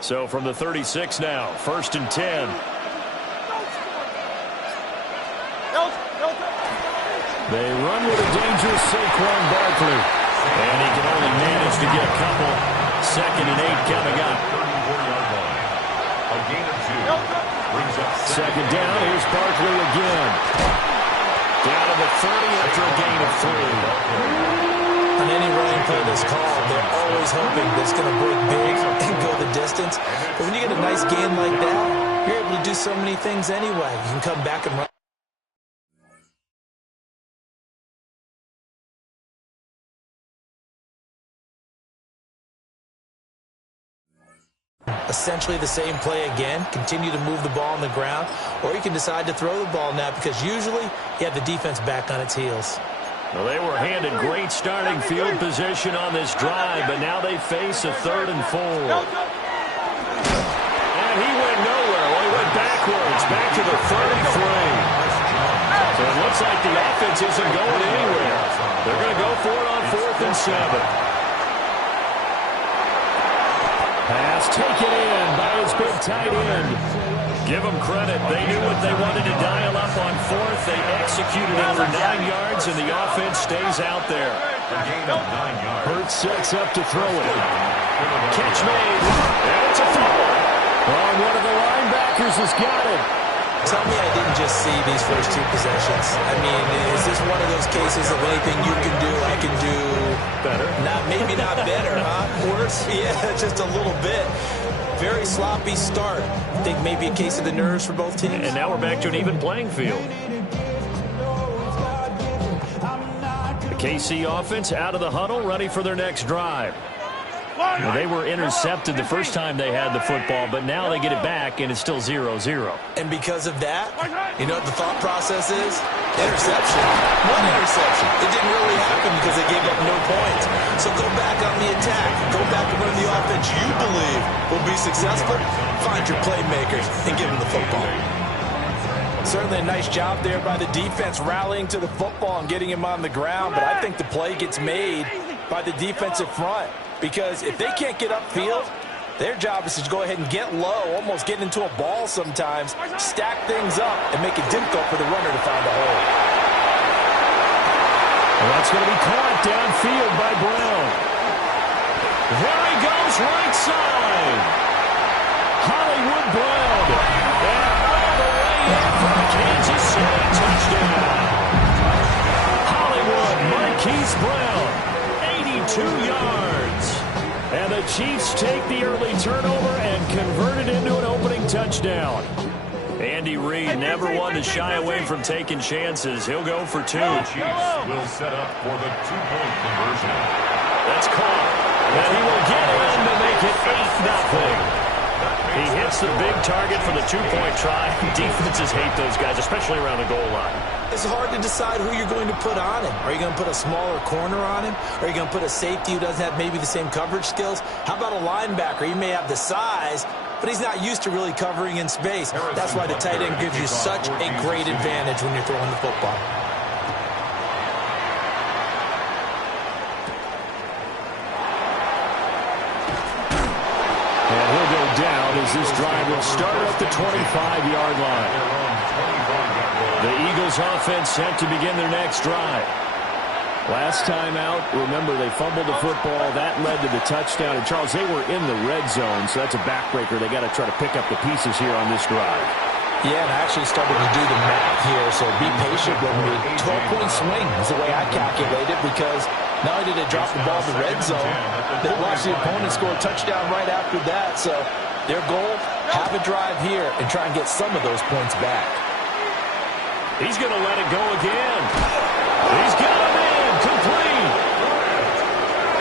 So from the 36 now, 1st and 10. They run with a dangerous Saquon Barkley. And he can only manage to get a couple. 2nd and 8 coming up. A gain of 2. 2nd down, here's Barkley again. Down to the 30 after a gain of 3. On any running play that's called, they're always hoping that it's going to break big and go the distance. But when you get a nice gain like that, you're able to do so many things anyway. You can come back and run. Essentially the same play again, continue to move the ball on the ground, or you can decide to throw the ball now because usually you have the defense back on its heels. Well, they were handed great starting field position on this drive, but now they face a 3rd and 4. And he went nowhere. Well, he went backwards, back to the 33. So it looks like the offense isn't going anywhere. They're going to go for it on 4th and 7. Pass taken in by his big tight end. Give them credit. They knew what they wanted to dial up on 4th. They executed it for 9 yards, and the offense stays out there. A gain of 9 yards. Hurts sets up to throw it. Catch made. And it's a fumble. Oh, one of the linebackers has got it. Tell me I didn't just see these first 2 possessions. I mean, is this one of those cases of anything you can do, I can do better? Maybe not better, huh? Worse? Yeah, just a little bit. Very sloppy start. I think maybe a case of the nerves for both teams. And now we're back to an even playing field. The KC offense out of the huddle, ready for their next drive. Well, they were intercepted the first time they had the football, but now they get it back, and it's still 0-0. And because of that, you know what the thought process is? Interception. One interception. It didn't really happen because they gave up no points. So go back on the attack. Go back and run the offense you believe will be successful. Find your playmakers and give them the football. Certainly a nice job there by the defense rallying to the football and getting him on the ground, but I think the play gets made by the defensive front. Because if they can't get upfield, their job is to go ahead and get low, almost get into a ball sometimes, stack things up, and make it difficult for the runner to find a hole. Well, that's going to be caught downfield by Brown. There he goes, right side. Hollywood Brown. And all the way in from Kansas City, touchdown. Hollywood Marquise Brown, 82 yards. And the Chiefs take the early turnover and convert it into an opening touchdown. Andy Reid never one to shy away from taking chances. He'll go for 2. The Chiefs will set up for the 2-point conversion. That's caught. And he will get in to make it 8-0. He hits the big target for the 2-point try. Defenses hate those guys, especially around the goal line. It's hard to decide who you're going to put on him. Are you going to put a smaller corner on him? Are you going to put a safety who doesn't have maybe the same coverage skills? How about a linebacker? He may have the size, but he's not used to really covering in space. That's why the tight end gives you such a great advantage when you're throwing the football. And he'll go down as this drive will start at the 25-yard line. The Eagles offense set to begin their next drive. Last time out, remember, they fumbled the football. That led to the touchdown. And, Charles, they were in the red zone, so that's a backbreaker. They got to try to pick up the pieces here on this drive. Yeah, and I actually started to do the math here, so be patient with me. 12-point swing is the way I calculate it because not only did they drop the ball in the red zone, they watched the opponent score a touchdown right after that. So their goal, have a drive here and try and get some of those points back. He's going to let it go again. He's got him in, complete.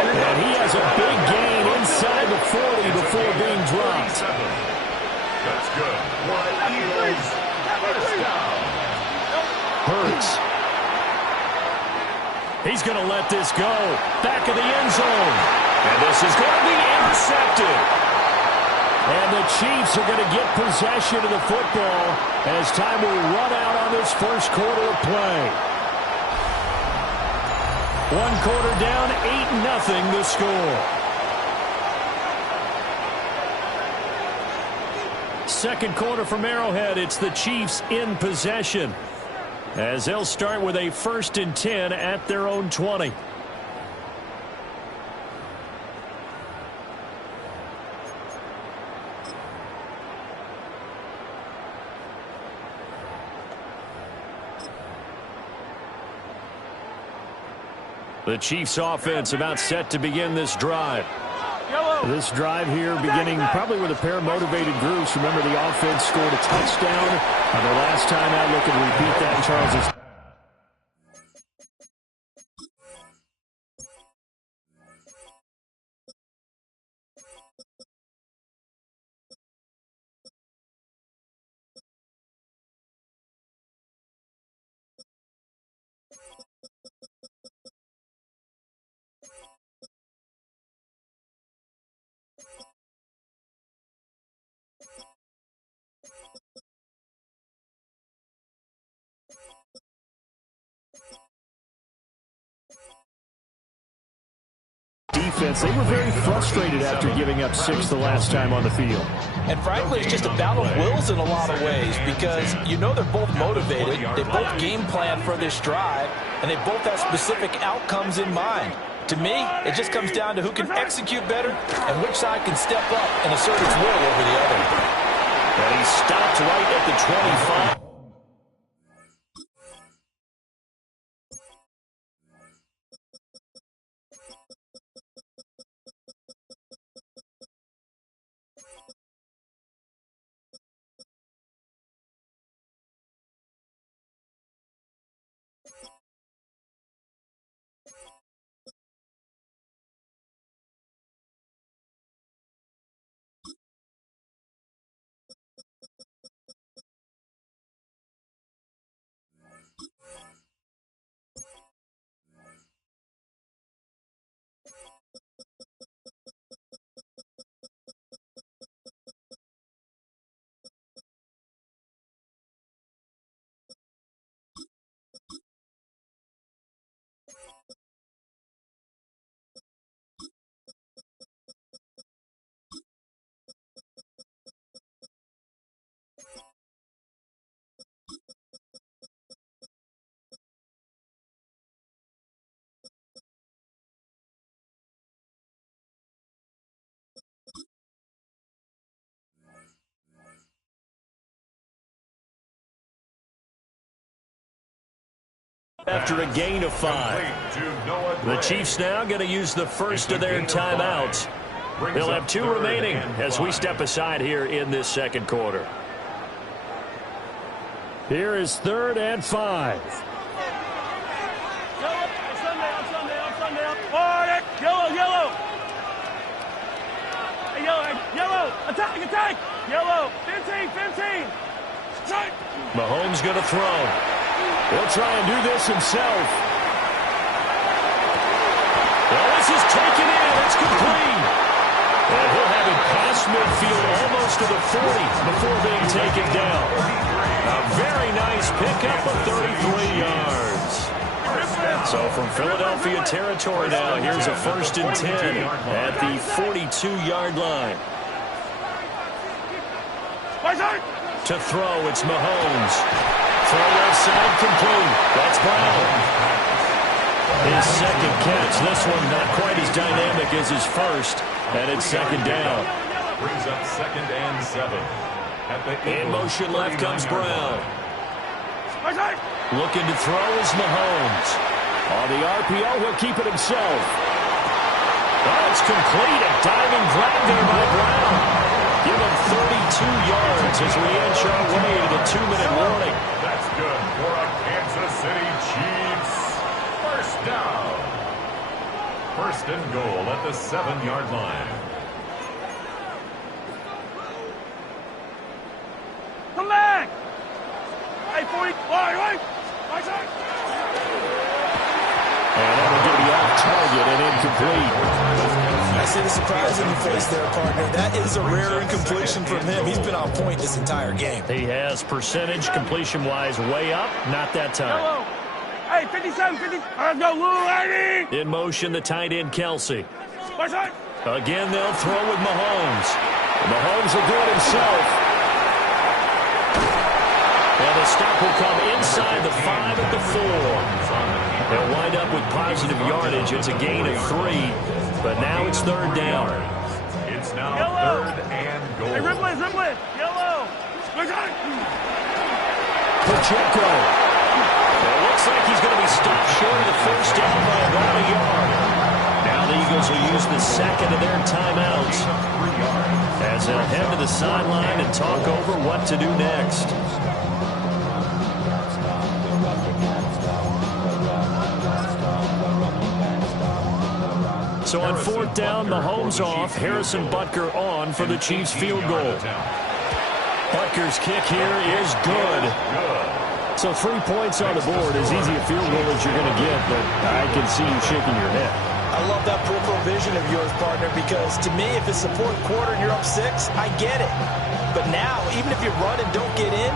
And he has a big gain inside the 40 before being dropped. That's good. Eagles, first down. Hurts. He's going to let this go. Back of the end zone. And this is going to be intercepted. And the Chiefs are going to get possession of the football as time will run out on this first quarter of play. 1 quarter down, 8-0 the score. Second quarter from Arrowhead. It's the Chiefs in possession, as they'll start with a 1st and 10 at their own 20. The Chiefs offense about set to begin this drive. This drive here beginning probably with a pair of motivated groups. Remember, the offense scored a touchdown on their last time out. Looking to repeat that, Charles. Defense, they were very frustrated after giving up 6 the last time on the field. And frankly, it's just a battle of wills in a lot of ways, because you know they're both motivated, they both game plan for this drive, and they both have specific outcomes in mind. To me, it just comes down to who can execute better and which side can step up and assert its will over the other. And he stopped right at the 25. After a gain of 5. The Chiefs now going to use the first of their timeouts. They'll have 2 remaining as we step aside here in this second quarter. Here is 3rd and 5. Yellow, attack, yellow, 15. Mahomes going to throw. He'll try and do this himself. Well, this is taken in. It's complete. And he'll have it past midfield almost to the 40 before being taken down. A very nice pickup of 33 yards. So from Philadelphia territory now, here's a 1st and 10 at the 42-yard line. To throw, it's Mahomes. Throw left side, complete. That's Brown. His second catch. This one not quite as dynamic as his first. And it's 2nd down. Brings up 2nd and 7. In motion left comes Brown. Looking to throw is Mahomes. On the RPO, he'll keep it himself. Oh, it's complete. A diving grab there by Brown. Give him 32 yards as we inch our way to the 2-minute warning. That's good for a Kansas City Chiefs. First down. 1st and goal at the 7-yard line. Come back! Hey, 40, right. And that'll get the off-target and incomplete. I see the surprise in your face there, partner. That is a rare incompletion from him. He's been on point this entire game. He has percentage completion-wise way up. Not that time. Yellow. Hey, 57, 50. Let's go, Lou, Eddie. In motion, the tight end, Kelsey. Right side. Again, they'll throw with Mahomes. Mahomes will do it himself. stop will come inside the 5 at the 4. They'll wind up with positive yardage. It's a gain of 3, but now it's third down. It's now third and goal. Hey, Ripley, yellow. Pacheco. It looks like he's going to be stopped short of the first down by about a yard. Now the Eagles will use the second of their timeouts as they'll head to the sideline and talk over what to do next. So on fourth down, Mahomes off, Harrison Butker on for the Chiefs field goal. Butker's kick here is good. So 3 points on the board, as easy a field goal as you're going to get, but I can see you shaking your head. I love that peripheral vision of yours, partner, because to me, if it's the fourth quarter and you're up 6, I get it. But now, even if you run and don't get in,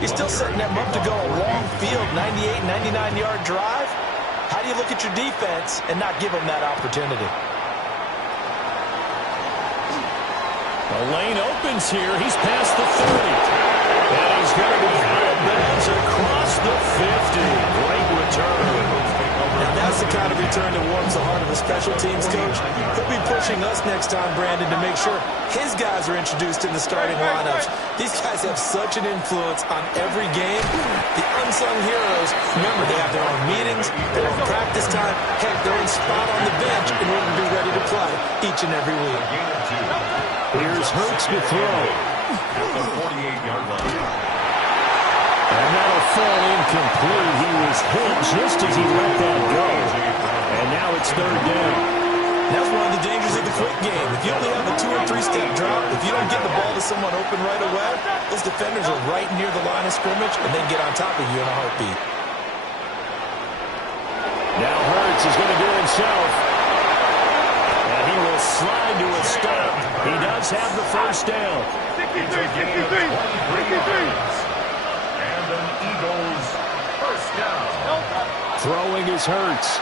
you're still setting them up to go a long field, 98, 99-yard drive. How do you look at your defense and not give them that opportunity? The lane opens here. He's past the 30. And he's going to be out of bounds across the 50. Great return. Now that's the kind of return that warms the heart of a special teams coach. He'll be pushing us next time, Brandon, to make sure his guys are introduced in the starting lineups. These guys have such an influence on every game. The unsung heroes, remember, they have their own meetings, their own practice time, heck, their own spot on the bench in order to be ready to play each and every week. Here's Hurts to throw. At the 48-yard line. And that'll fall incomplete. He was hit just as he let that go. And now it's third down. That's one of the dangers of the quick game. If you only have a 2- or 3-step drop, if you don't get the ball to someone open right away, those defenders are right near the line of scrimmage and then get on top of you in a heartbeat. Now Hurts is going to do it himself. And he will slide to a stop. He does have the first down. 63. And an Eagles first down. Throwing is Hurts.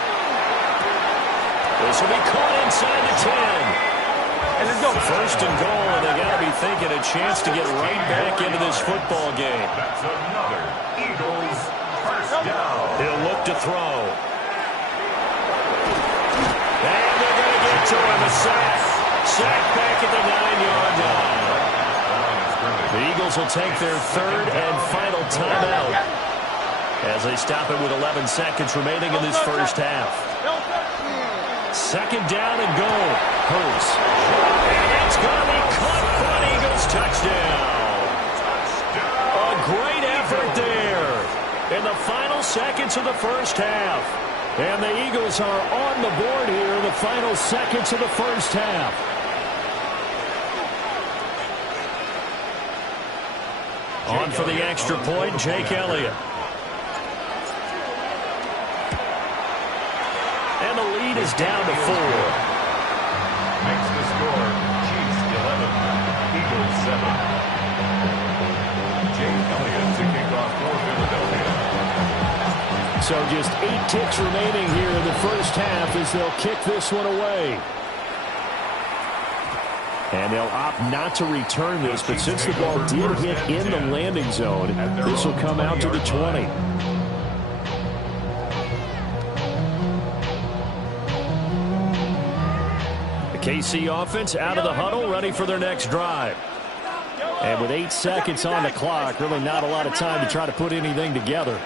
This will be caught inside the 10. And let's go. First and goal, and they got to be thinking a chance to get right back into this football game. That's another Eagles first down. He'll look to throw. And they're going to get to him. A sack. Sack back at the 9-yard line. The Eagles will take their third and final timeout as they stop it with 11 seconds remaining in this first half. Second down and goal. Hurts. And it's going to be caught for an Eagles touchdown. A great effort there in the final seconds of the first half. And the Eagles are on the board here in the final seconds of the first half. On for the extra point, Jake Elliott. And the lead is down to 4. Makes the score Chiefs 11, Eagles 7. Jake Elliott to kick off for Philadelphia. So just 8 ticks remaining here in the first half as they'll kick this one away. And they'll opt not to return this, but since the ball did hit in the landing zone, this will come out to the 20. The KC offense out of the huddle, ready for their next drive. And with 8 seconds on the clock, really not a lot of time to try to put anything together.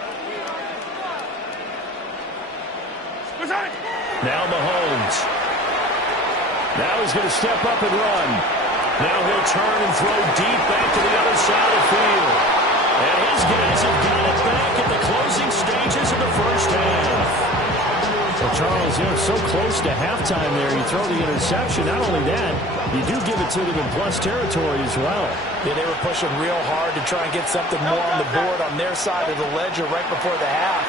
Now Mahomes. Now he's going to step up and run. Now he'll turn and throw deep back to the other side of the field. And his guys have got it back at the closing stages of the first half. Well, Charles, so close to halftime there. You throw the interception. Not only that, you do give it to them in plus territory as well. Yeah, they were pushing real hard to try and get something more on the board on their side of the ledger right before the half.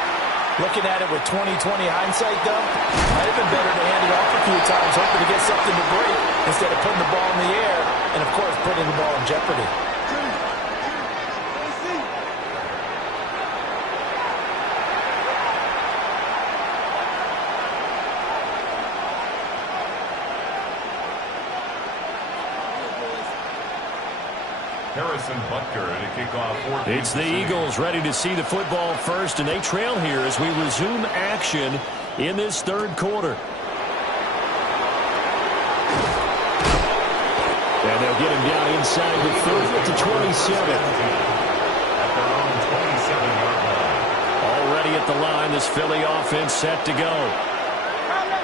Looking at it with 20/20 hindsight, though, might have been better to hand it off a few times, hoping to get something to break instead of putting the ball in the air and, of course, putting the ball in jeopardy. It's the Eagles ready to see the football first, and they trail here as we resume action in this third quarter. And they'll get him down inside the 30 at the 27. At their own 27-yard line. Already at the line, this Philly offense set to go.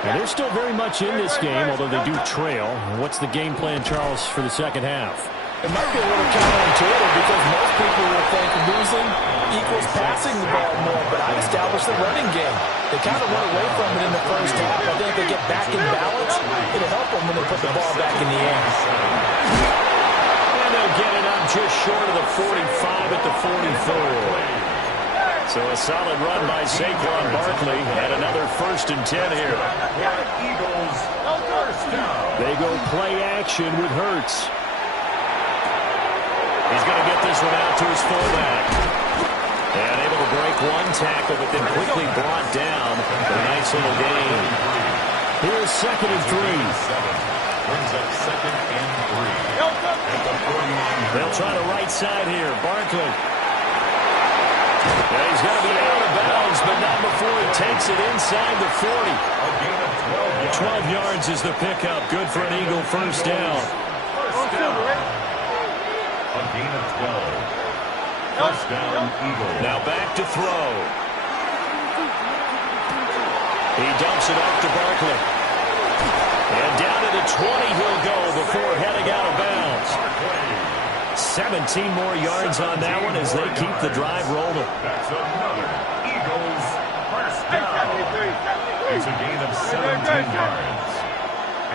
And they're still very much in this game, although they do trail. What's the game plan, Charles, for the second half? It might be a little counterintuitive because most people will think losing equals passing the ball more, but I've established the running game. They kind of went away from it in the first half. I think if they get back in balance, it'll help them when they put the ball back in the air. And they'll get it up just short of the 45 at the 44. So a solid run by Saquon Barkley and another 1st and 10 here. Eagles, first down. They go play action with Hurts. He's going to get this one out to his fullback. And able to break one tackle, but then quickly brought down for a nice little gain. Here's 2nd and 3. Brings up 2nd and 3. They'll try the right side here. Barkley. Yeah, he's going to be out of bounds, but not before he takes it inside the 40. A gain of 12 yards. 12 yards is the pickup. Good for an Eagle first down. First down. A gain of 12. First down, Eagle. Now back to throw. He dumps it off to Barkley. And down to the 20 he'll go before heading out of bounds. 17 more yards on that one as they keep the drive rolling. That's another Eagles first down. It's a gain of 17 yards.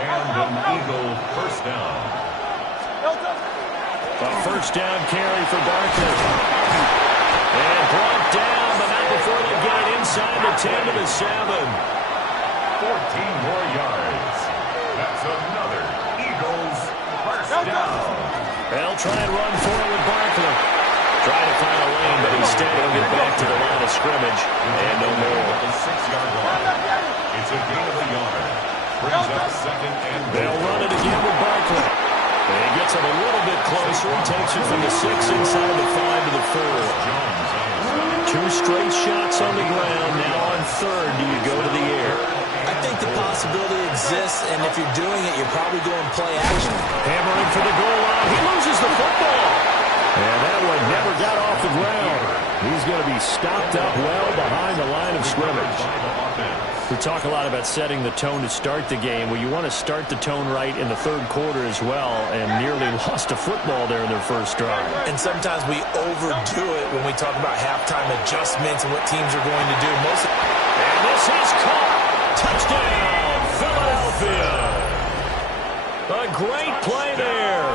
And an Eagle first down. A first down carry for Barkley. And brought down, but not before they get it inside the 10 to the 7. 14 more yards. That's another Eagles first down. They'll try and run for it with Barkley. Trying to find a lane, but instead he'll get back to the line of scrimmage. And no more. The 6-yard line. It's a gain of a yard. Brings up 2nd and goal. They'll run it again with Barkley. And he gets it a little bit closer. He takes it from the 6 inside the 5 to the 4. 2 straight shots on the ground. Now on 3rd, do you go to the air? I think the possibility exists, and if you're doing it, you're probably going play action. Hammering for the goal line. He loses the football. And that one never got off the ground. He's going to be stopped up well behind the line of scrimmage. We talk a lot about setting the tone to start the game. Well, you want to start the tone right in the third quarter as well, and nearly lost a football there in their first drive. And sometimes we overdo it when we talk about halftime adjustments and what teams are going to do. And this is caught. Touchdown, Philadelphia. A great play there.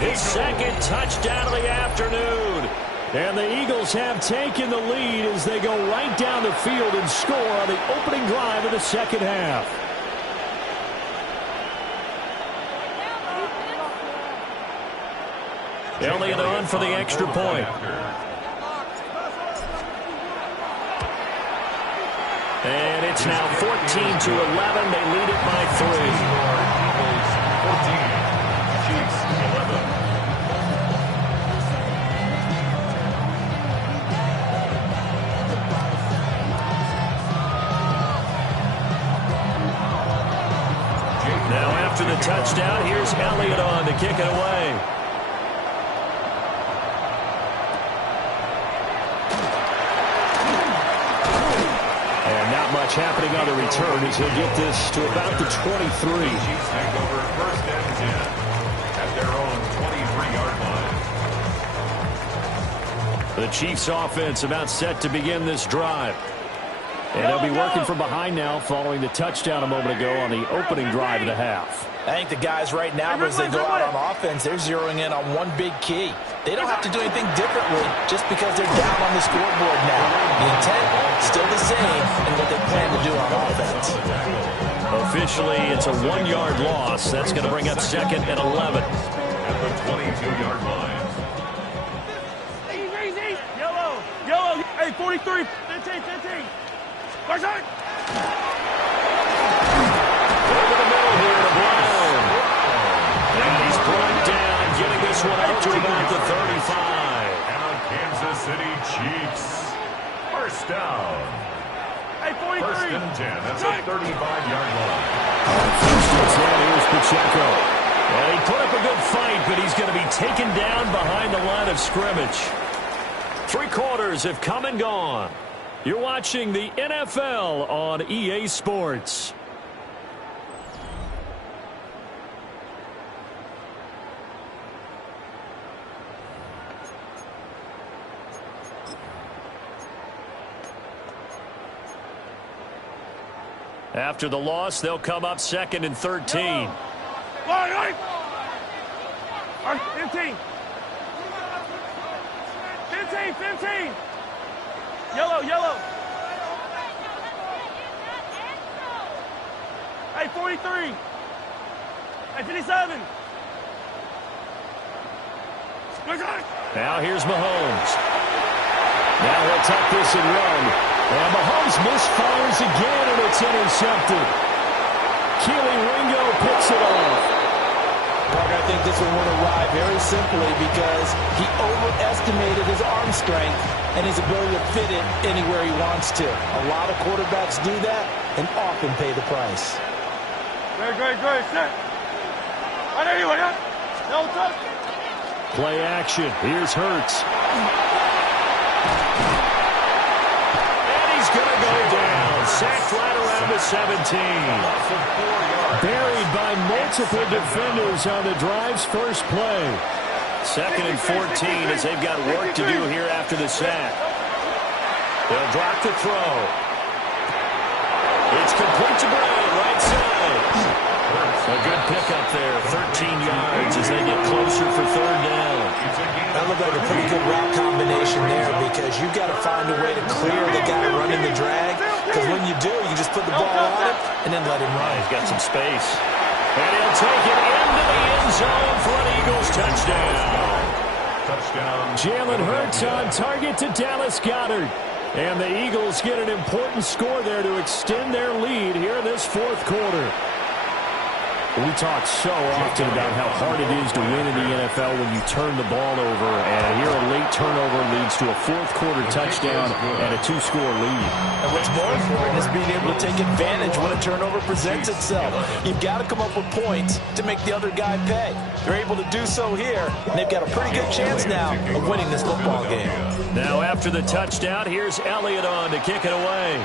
His 2nd touchdown of the afternoon. And the Eagles have taken the lead as they go right down the field and score on the opening drive of the second half. Elliott on for the extra point. And it's now 14-11. They lead it by 3. 14. Chiefs 11. Now after the touchdown, here's Elliott on to kick it away. Much happening on the return as he'll get this to about the 23. Chiefs take over 1st and 10 at their own 23-yard line. The Chiefs offense about set to begin this drive. And they'll be working from behind now following the touchdown a moment ago on the opening drive of the half. I think the guys right now, as they go out on offense, they're zeroing in on one big key. They don't have to do anything differently just because they're down on the scoreboard now. The intent, still the same, and what they plan to do on offense. Officially, it's a 1-yard loss. That's going to bring up 2nd and 11. At the 22-yard line. Easy. Yellow. Hey, 43. 15. First side. Over the middle here to Brown. And he's brought down, getting this one out up to about the 35. And the Kansas City Chiefs. First down. Hey, 43. First and 10 at the 35-yard line. First and 10, here's Pacheco. Well, he put up a good fight, but he's going to be taken down behind the line of scrimmage. 3 quarters have come and gone. You're watching the NFL on EA Sports. After the loss, they'll come up 2nd and 13. 15. 15. Yellow. Hey, 43. Hey, 57. Now here's Mahomes. Now he'll tuck this and run. And Mahomes misfires again, and it's intercepted. Keely Ringo picks it off. Parker, I think this one went awry very simply because he overestimated his arm strength and his ability to fit it anywhere he wants to. A lot of quarterbacks do that and often pay the price. Great. Set. I know you are. No touch. Play action. Here's Hurts. He's going to go down. Sacked right around the 17. Buried by multiple defenders on the drive's first play. 2nd and 14 as they've got work to do here after the sack. They'll drop the throw. It's complete to Brown, right side. A good pickup there, 13 yards as they get closer for 3rd down. That looked like a pretty good route combination there because you've got to find a way to clear the guy running the drag. Because when you do, you just put the ball on him and then let him run. He's got some space. And he'll take it into the end zone for an Eagles touchdown. Jalen Hurts on target to Dallas Goedert. And the Eagles get an important score there to extend their lead here in this 4th quarter. We talk so often about how hard it is to win in the NFL when you turn the ball over. And here a late turnover leads to a 4th quarter touchdown and a 2-score lead. And what's more important is being able to take advantage when a turnover presents itself. You've got to come up with points to make the other guy pay. They're able to do so here, and they've got a pretty good chance now of winning this football game. Now after the touchdown, here's Elliott on to kick it away.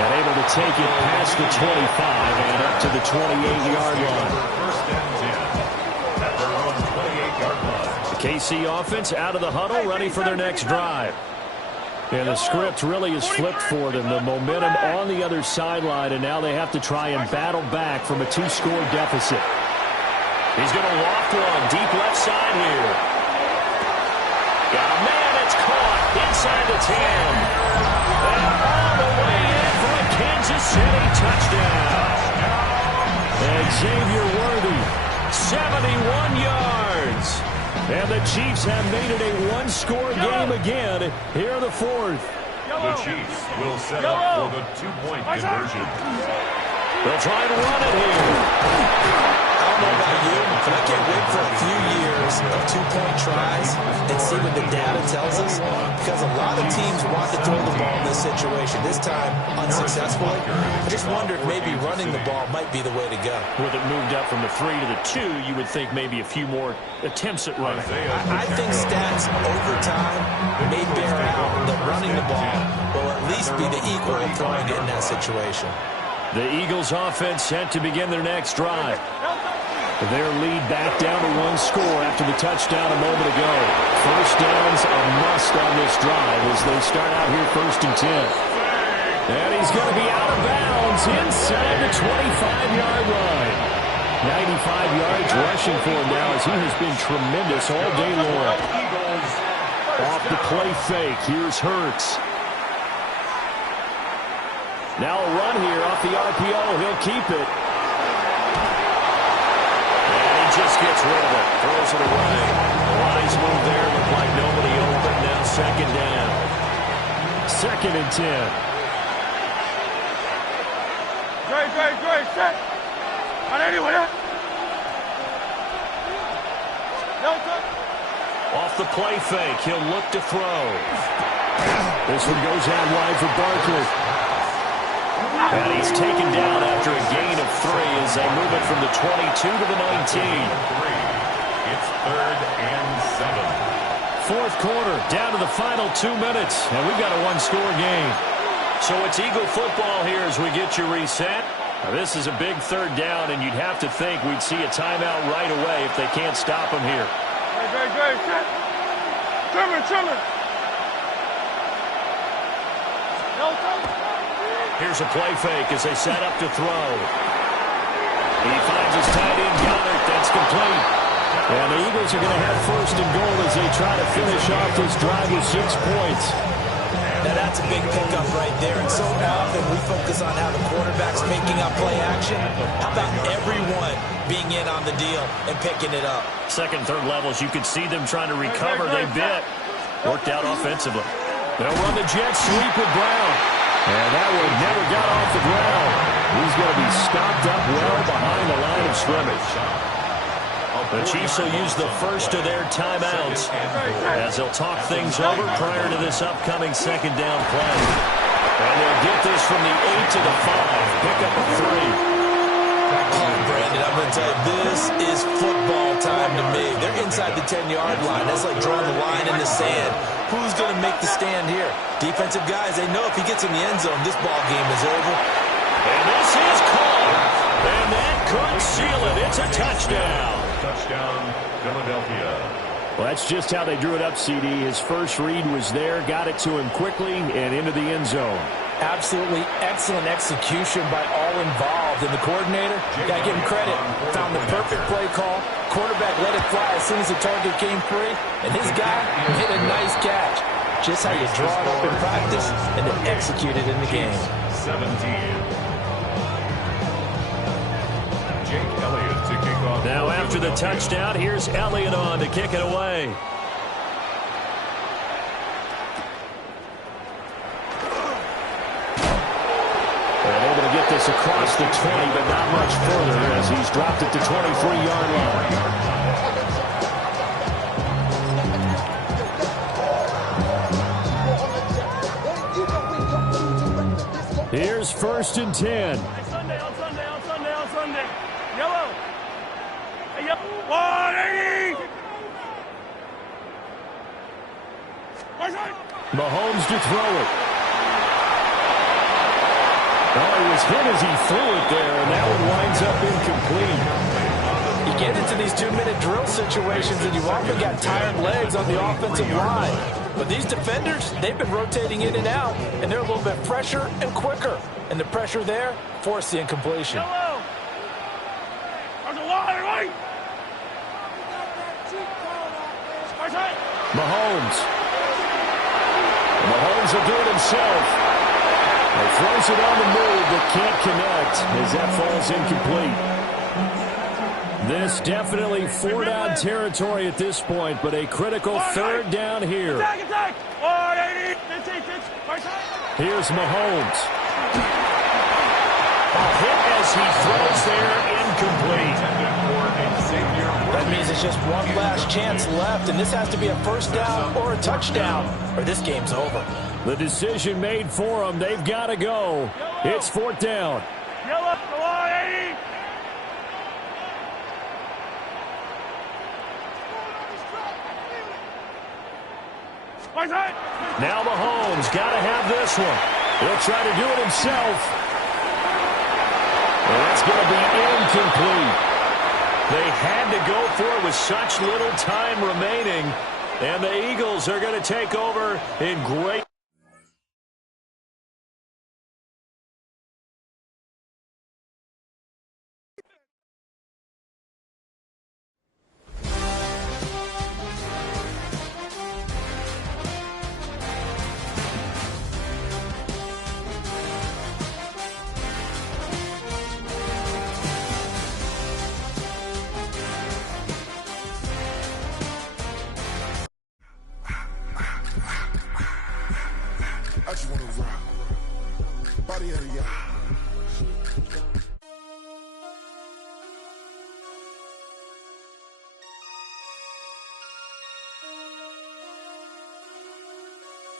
And able to take it past the 25 and up to the 28-yard line. First and 10 at their own 28-yard line. The KC offense out of the huddle, ready for their next drive. And the script really is flipped for them. The momentum on the other sideline, and now they have to try and battle back from a 2-score deficit. He's going to loft one deep left side here. Got a man, it's caught inside the 10. And all the way in for a Kansas City touchdown. And Xavier Worthy, 71 yards. And the Chiefs have made it a 1-score game again here in the 4th. The Chiefs will set up for the 2-point conversion. They'll try and run it here. I don't know about you, but I can't wait for a few years of 2-point tries and see what the data tells us, because a lot of teams want to throw the ball in this situation. This time, unsuccessfully. I just wonder if maybe running the ball might be the way to go. With it moved up from the 3 to the 2, you would think maybe a few more attempts at running. I think stats over time may bear out that running the ball will at least be the equal of throwing it in that situation. The Eagles offense set to begin their next drive. Their lead back down to 1 score after the touchdown a moment ago. First down's a must on this drive as they start out here 1st and 10. And he's going to be out of bounds inside the 25-yard line. 95 yards rushing for him now as he has been tremendous all day long. Off the play fake, here's Hurts. Now a run here off the RPO. He'll keep it. And he just gets rid of it. Throws it away. The lines move there. Look like nobody open. Now 2nd down. 2nd and 10. Great, set. On anyway. Off the play fake, he'll look to throw. This one goes out wide for Barkley. And he's taken down after a gain of 3 as they move it from the 22 to the 19. It's 3rd and 7. Fourth quarter, down to the final 2 minutes, and we've got a one-score game. So it's Eagle football here as we get you reset. Now, this is a big 3rd down, and you'd have to think we'd see a timeout right away if they can't stop him here. Great, set. Trimmer. Here's a play fake as they set up to throw. He finds his tight end, Goddard. That's complete. And the Eagles are going to have 1st and goal as they try to finish off this drive with 6 points. Now that's a big pickup right there. And so often we focus on how the quarterback's making up play action. How about everyone being in on the deal and picking it up? Second, third levels, you could see them trying to recover. They bit. Worked out offensively. They'll run the jet sweep with Brown. And that one never got off the ground. He's going to be stopped up well behind the line of scrimmage. The Chiefs will use the first of their timeouts as they'll talk things over prior to this upcoming 2nd down play. And they'll get this from the 8 to the 5. Pick up a 3. Oh, Brandon, I'm going to tell you, this is football time to me. They're inside the 10-yard line. That's like drawing the line in the sand. Who's going to make the stand here? Defensive guys, they know if he gets in the end zone, this ball game is over. And this is called. And that could seal it. It's a touchdown. Touchdown, Philadelphia. Well, that's just how they drew it up, CD. His first read was there, got it to him quickly, and into the end zone. Absolutely excellent execution by all involved. And the coordinator, got to give him credit, found the perfect play call. Quarterback let it fly as soon as the target came free. And his guy hit a nice catch. Just how you draw it up in practice and then execute it in the game. 17. Jake Elliott to kick off. Now after the touchdown, here's Elliott on to kick it away. Get this across the 20, but not much further as he's dropped it to 23-yard line. Here's 1st and 10. On Sunday. Yellow. Hey, yep. 180. Mahomes to throw it. Oh, he was hit as he threw it there, and that one winds up incomplete. You get into these 2-minute drill situations, and you've often got tired legs on the offensive line. But these defenders, they've been rotating in and out, and they're a little bit fresher and quicker. And the pressure there forced the incompletion. Yellow. There's a line, right? Mahomes will do it himself. He throws it on the move, but can't connect as that falls incomplete. This definitely 4-down territory at this point, but a critical 3rd down here. Attack! 180! Here's Mahomes. A hit as he throws there, incomplete. That means it's just one last chance left, and this has to be a 1st down or a touchdown, or this game's over. The decision made for them. They've got to go. It's 4th down. Yellow, 180! Now Mahomes got to have this one. He'll try to do it himself. And that's going to be incomplete. They had to go for it with such little time remaining. And the Eagles are going to take over in great...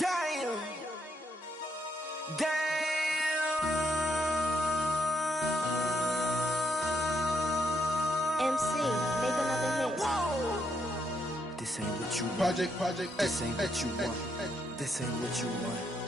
Damn. MC, make another hit. This ain't what you want. Project. This ain't what you want. This ain't what you want.